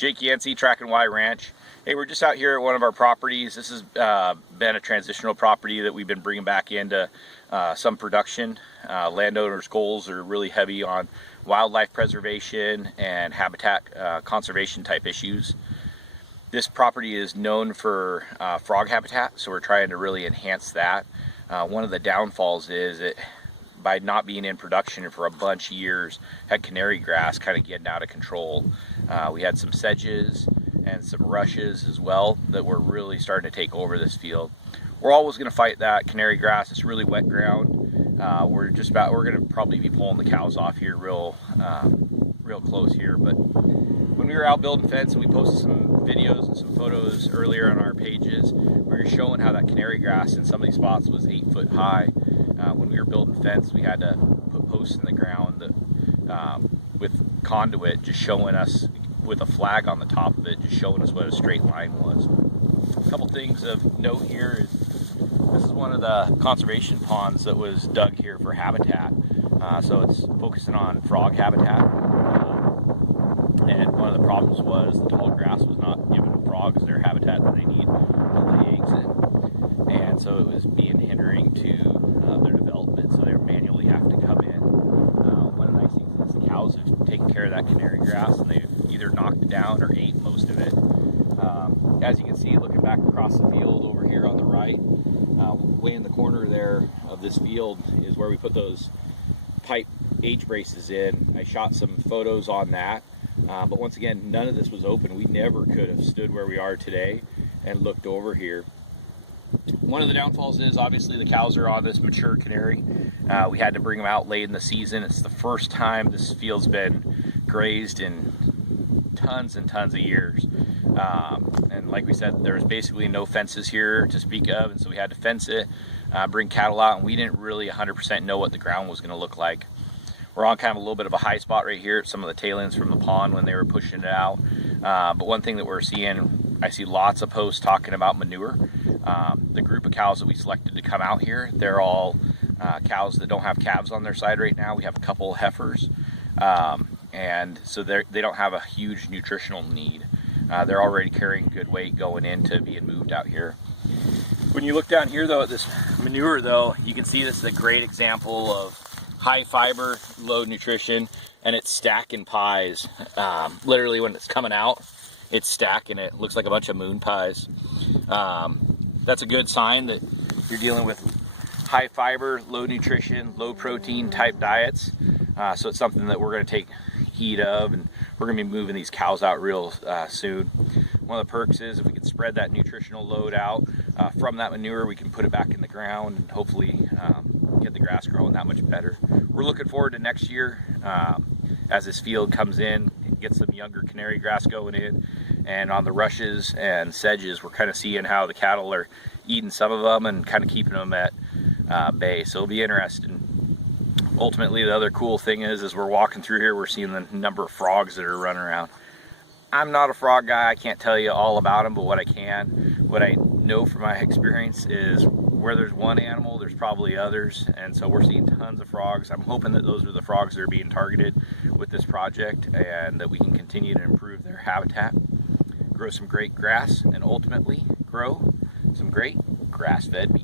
Jake Yancey, Track and Y Ranch. Hey, we're just out here at one of our properties. This has been a transitional property that we've been bringing back into some production. Landowners' goals are really heavy on wildlife preservation and habitat conservation type issues. This property is known for frog habitat, so we're trying to really enhance that. One of the downfalls is it, by not being in production for a bunch of years, had canary grass kind of getting out of control. We had some sedges and some rushes as well that were really starting to take over this field. We're always going to fight that canary grass. It's really wet ground. We're going to probably be pulling the cows off here real close here. But when we were out building fence, and we posted some videos and some photos earlier on our pages, we were showing how that canary grass in some of these spots was 8 foot high. When we were building fence, we had to put posts in the ground that, with conduit, just showing us, with a flag on the top of it, just showing us what a straight line was. A couple things of note here is this is one of the conservation ponds that was dug here for habitat. So it's focusing on frog habitat. And one of the problems was the tall grass was not giving frogs their habitat that they need to lay eggs in. And so it was hindering to their development, so they manually have to come in. One of the nice things is the cows have taken care of that canary grass, and they've either knocked it down or ate most of it. As you can see, looking back across the field over here on the right, way in the corner there of this field is where we put those pipe age braces in. I shot some photos on that, but once again, none of this was open. We never could have stood where we are today and looked over here. One of the downfalls is obviously the cows are on this mature canary. We had to bring them out late in the season. It's the first time this field's been grazed in tons and tons of years. And like we said, there's basically no fences here to speak of, and so we had to fence it, bring cattle out, and we didn't really 100% know what the ground was going to look like. We're on kind of a little bit of a high spot right here at some of the tailings from the pond when they were pushing it out. But one thing that we're seeing, I see lots of posts talking about manure. The group of cows that we selected to come out here, they're all cows that don't have calves on their side right now. We have a couple heifers, and so they don't have a huge nutritional need. They're already carrying good weight going into being moved out here. When you look down here though at this manure though, you can see this is a great example of high fiber, low nutrition, and it's stacking pies. Literally when it's coming out, it's stacking it. Looks like a bunch of moon pies. That's a good sign that you're dealing with high fiber, low nutrition, low protein type diets. So it's something that we're going to take heed of, and we're going to be moving these cows out real soon. One of the perks is if we can spread that nutritional load out from that manure, we can put it back in the ground and hopefully get the grass growing that much better. We're looking forward to next year as this field comes in, get some younger canary grass going in, and on the rushes and sedges, we're kind of seeing how the cattle are eating some of them and kind of keeping them at bay. So it'll be interesting. Ultimately, the other cool thing is, as we're walking through here, we're seeing the number of frogs that are running around. I'm not a frog guy. I can't tell you all about them, but what I know from my experience is where there's one animal, there's probably others, and so we're seeing tons of frogs. I'm hoping that those are the frogs that are being targeted with this project, and that we can continue to improve their habitat, grow some great grass, and ultimately grow some great grass-fed beef.